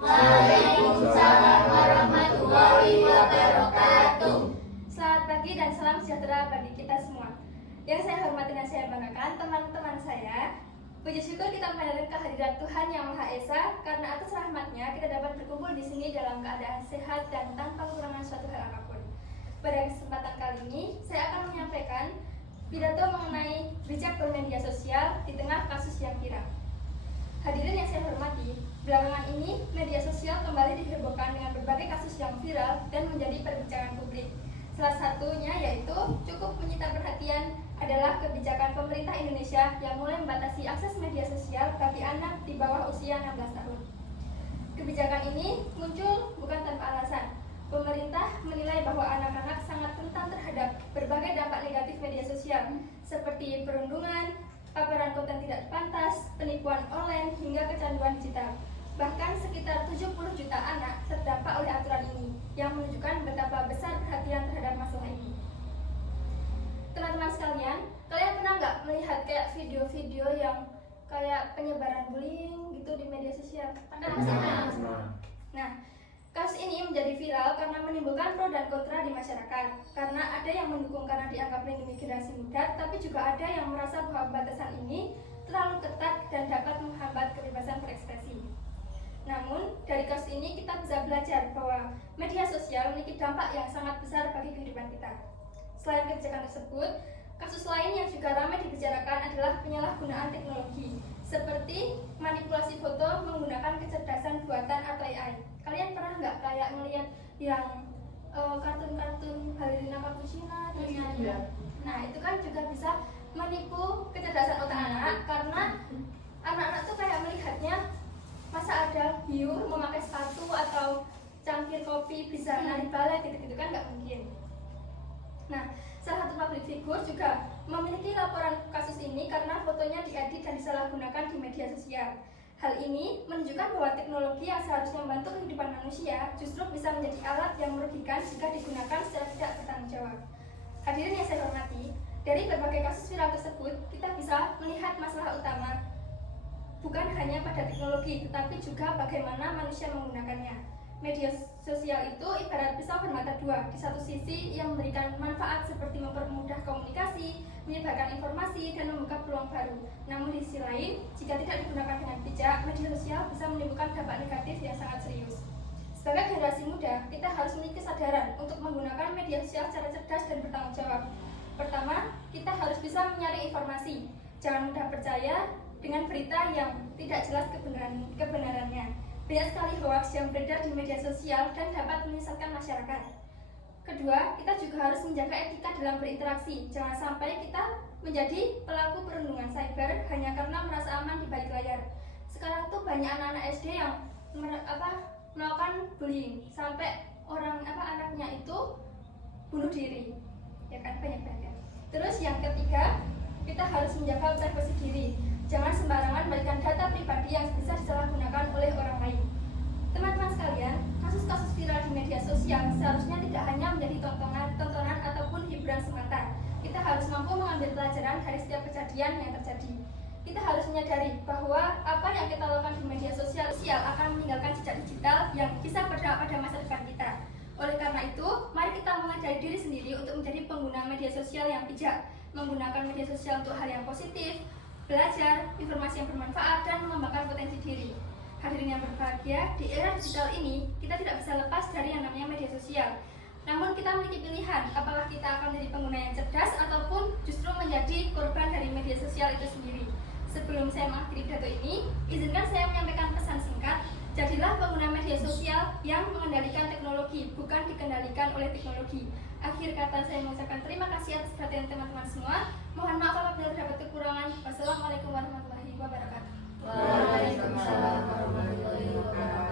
Waalaikumsalam warahmatullahi wabarakatuh. Selamat pagi dan salam sejahtera bagi kita semua. Yang saya hormati dan saya banggakan teman-teman saya. Puji syukur kita menghadiri kehadiran Tuhan Yang Maha Esa, karena atas rahmat-Nya kita dapat berkumpul di sini dalam keadaan sehat dan tanpa kekurangan suatu hal apapun. Pada kesempatan kali ini, saya akan menyampaikan pidato mengenai bijak bermedia sosial di tengah kasus yang viral. Hadirin yang saya hormati, belakangan ini media sosial kembali dihebohkan dengan berbagai kasus yang viral dan menjadi perbincangan publik. Salah satunya yaitu cukup menyita perhatian adalah kebijakan pemerintah Indonesia yang mulai membatasi akses media sosial bagi anak di bawah usia 16 tahun. Kebijakan ini muncul bukan tanpa alasan. Pemerintah menilai bahwa anak-anak sangat rentan terhadap berbagai dampak negatif media sosial seperti perundungan, paparan konten tidak pantas, penipuan online, hingga kecanduan digital. Bahkan sekitar 70 juta anak terdampak oleh aturan ini, yang menunjukkan betapa besar perhatian terhadap masalah ini. Teman-teman sekalian, kalian pernah nggak melihat kayak video-video yang kayak penyebaran bullying gitu di media sosial? Pernah? Nah, kasus ini menjadi viral karena menimbulkan pro dan kontra di masyarakat. Karena ada yang mendukung karena dianggap melindungi generasi muda, tapi juga ada yang merasa bahwa batasan ini terlalu ketat dan dapat menghambat kebebasan berekspresi. Namun, dari kasus ini kita bisa belajar bahwa media sosial memiliki dampak yang sangat besar bagi kehidupan kita. Selain kebijakan tersebut, kasus lain yang juga ramai dibicarakan adalah penyalahgunaan teknologi, seperti manipulasi foto menggunakan kecerdasan buatan atau AI. Kalian pernah nggak kayak ngelihat yang kartun-kartun Ballerina Cappuccina? Nah, itu kan juga bisa menipu kecerdasan otak anak, karena anak-anak tuh kayak melihatnya, masa ada hiu memakai sepatu atau cangkir kopi bisa nari balet, gitu-gitu kan nggak mungkin. Nah, salah satu public figure juga memiliki laporan kasus ini karena fotonya diedit dan disalahgunakan di media sosial. Hal ini menunjukkan bahwa teknologi yang seharusnya membantu kehidupan manusia justru bisa menjadi alat yang merugikan jika digunakan secara tidak bertanggung jawab. Hadirin yang saya hormati, dari berbagai kasus viral tersebut, kita bisa melihat masalah utama bukan hanya pada teknologi, tetapi juga bagaimana manusia menggunakannya. Media sosial itu ibarat pisau bermata dua. Di satu sisi ia memberikan manfaat seperti mempermudah komunikasi, menyebarkan informasi, dan membuka peluang baru. Namun di sisi lain, jika tidak digunakan dengan bijak, media sosial bisa menimbulkan dampak negatif yang sangat serius. Sebagai generasi muda, kita harus memiliki kesadaran untuk menggunakan media sosial secara cerdas dan bertanggung jawab. Pertama, kita harus bisa menyaring informasi. Jangan mudah percaya dengan berita yang tidak jelas kebenarannya. Banyak sekali hoaks yang beredar di media sosial dan dapat menyesatkan masyarakat. Kedua, kita juga harus menjaga etika dalam berinteraksi. Jangan sampai kita menjadi pelaku perundungan cyber hanya karena merasa aman di balik layar. Sekarang tuh banyak anak-anak SD yang melakukan bullying sampai anaknya itu bunuh diri. Ya kan, banyak banget. Terus yang ketiga, kita harus menjaga privasi diri. Jangan sembarangan memberikan data pribadi yang bisa disalahgunakan oleh orang lain. Teman-teman sekalian, kasus-kasus viral di media sosial seharusnya tidak hanya menjadi tontonan ataupun hiburan semata. Kita harus mampu mengambil pelajaran dari setiap kejadian yang terjadi. Kita harus menyadari bahwa apa yang kita lakukan di media sosial akan meninggalkan jejak digital yang bisa berdampak pada masa depan kita. Oleh karena itu, mari kita mengajari diri sendiri untuk menjadi pengguna media sosial yang bijak, menggunakan media sosial untuk hal yang positif, belajar, informasi yang bermanfaat, dan mengembangkan potensi diri. Hadirin yang berbahagia, di era digital ini, kita tidak bisa lepas dari yang namanya media sosial. Namun kita memiliki pilihan, apakah kita akan menjadi pengguna yang cerdas ataupun justru menjadi korban dari media sosial itu sendiri. Sebelum saya mengakhiri pidato ini, izinkan saya menyampaikan pesan singkat. Jadilah pengguna media sosial yang mengendalikan teknologi, bukan dikendalikan oleh teknologi. Akhir kata saya mengucapkan terima kasih atas perhatian teman-teman semua. Mohon maaf apabila terdapat kekurangan. Wassalamualaikum warahmatullahi wabarakatuh. Waalaikumsalam warahmatullahi wabarakatuh.